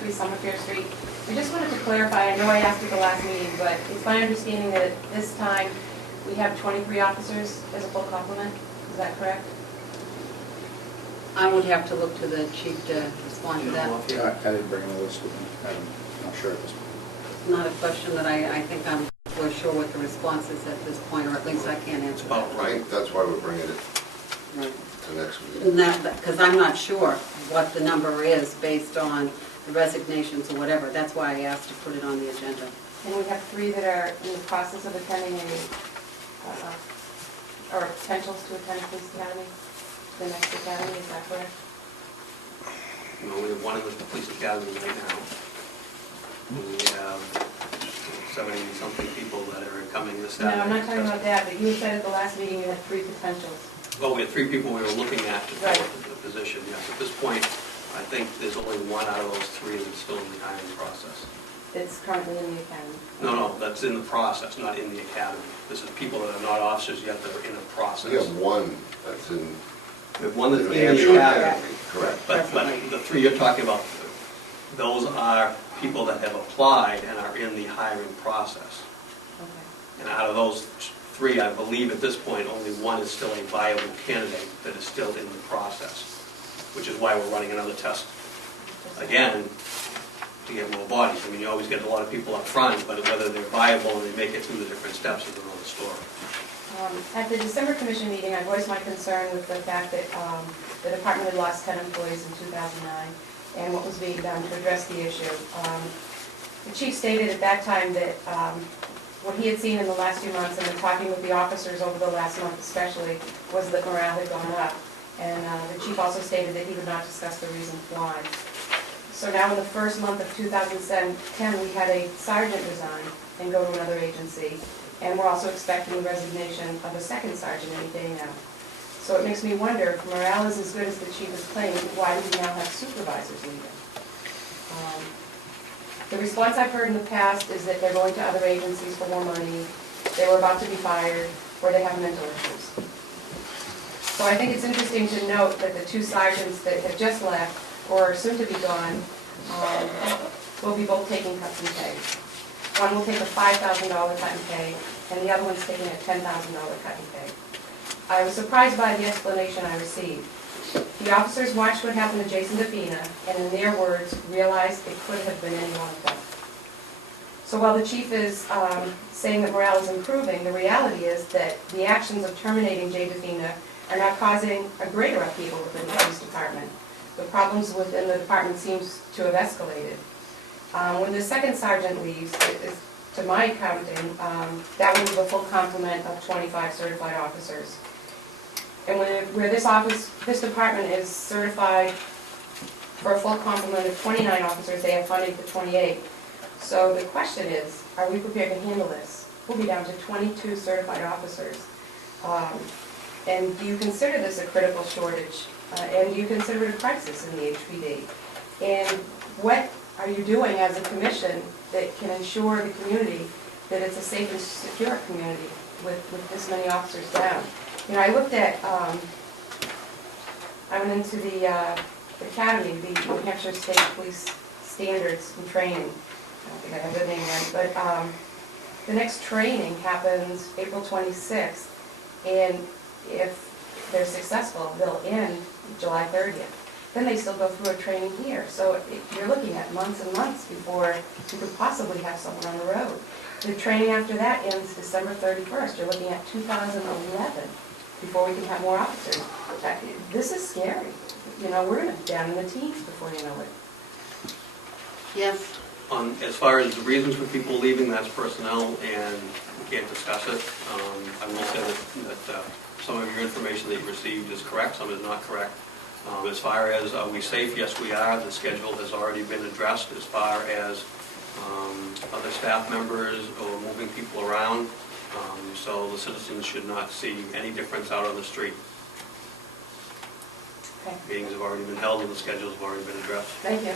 3 Summerfair Street. I just wanted to clarify, I know I asked at the last meeting, but it's my understanding that at this time we have 23 officers as a full complement. Is that correct? I would have to look to the chief to respond to that. Yeah, I didn't bring a list with me. I'm not sure at this point. It's not a question that I think I'm for sure what the response is at this point, or at least I can't answer that. Right, that's why we're bringing it Right. to next week. Because I'm not sure what the number is based on the resignations or whatever. That's why I asked to put it on the agenda. And we have 3 that are in the process of attending or potentials to attend police academy, the next academy, is that correct? No, we have 1 in the police academy right now. We have 70-something people that are coming this No, Saturday. I'm not talking about that, but you said at the last meeting you had 3 potentials. Well, we had 3 people we were looking at to fill Right. the position, yes. At this point, I think there's only 1 out of those 3 that's still in the hiring process. It's currently in the academy. No, that's in the process, not in the academy. This is people that are not officers yet that are in a process. We have 1 that's in We have 1 that's in New the Hampshire academy. Academy, correct. But the 3 you're talking about, those are people that have applied and are in the hiring process. Okay. And out of those 3, I believe at this point, only 1 is still a viable candidate that is still in the process, which is why we're running another test again to get more bodies. I mean, you always get a lot of people up front, but whether they're viable and they make it through the different steps is another story. At the December Commission meeting, I voiced my concern with the fact that the department had lost 10 employees in 2009 and what was being done to address the issue. The chief stated at that time that what he had seen in the last few months and in talking with the officers over the last month especially was that morale had gone up. And the chief also stated that he would not discuss the reasons why. So now in the first month of 2010, we had a sergeant resign and go to another agency. And we're also expecting the resignation of a second sergeant any day now. So it makes me wonder, if morale is as good as the chief is claiming, why do we now have supervisors leaving? The response I've heard in the past is that they're going to other agencies for more money, they were about to be fired, or they have mental issues. So I think it's interesting to note that the 2 sergeants that have just left, or are soon to be gone, will be both taking cuts in pay. One will take a $5,000 cut in pay, and the other one's taking a $10,000 cut in pay. I was surprised by the explanation I received. The officers watched what happened to Jason DeFina, and in their words, realized it could have been any one of them. So while the chief is saying that morale is improving, the reality is that the actions of terminating Jay DeFina are now causing a greater upheaval within the police department. The problems within the department seems to have escalated. When the second sergeant leaves, to my counting, that will be a full complement of 25 certified officers. And where this department is certified for a full complement of 29 officers, they have funding for 28. So the question is, are we prepared to handle this? We'll be down to 22 certified officers. And do you consider this a critical shortage? And do you consider it a crisis in the HPD? And what are you doing as a commission that can ensure the community that it's a safe and secure community with this many officers down? You know, I looked at, I went into the academy, the New Hampshire State Police Standards and Training. I don't think I have the name right, but the next training happens April 26th, and if they're successful, they'll end July 30th. Then they still go through a training here. So you're looking at months and months before you could possibly have someone on the road. The training after that ends December 31st. You're looking at 2011 before we can have more officers. This is scary. You know, we're going to be down in the teens before you know it. Yes. As far as the reasons for people leaving, that's personnel, and we can't discuss it. I will say that some of your information that you received is correct, some is not correct. As far as are we safe, yes we are. The schedule has already been addressed as far as other staff members or moving people around. So the citizens should not see any difference out on the street. Okay. Meetings have already been held and the schedules have already been addressed. Thank you.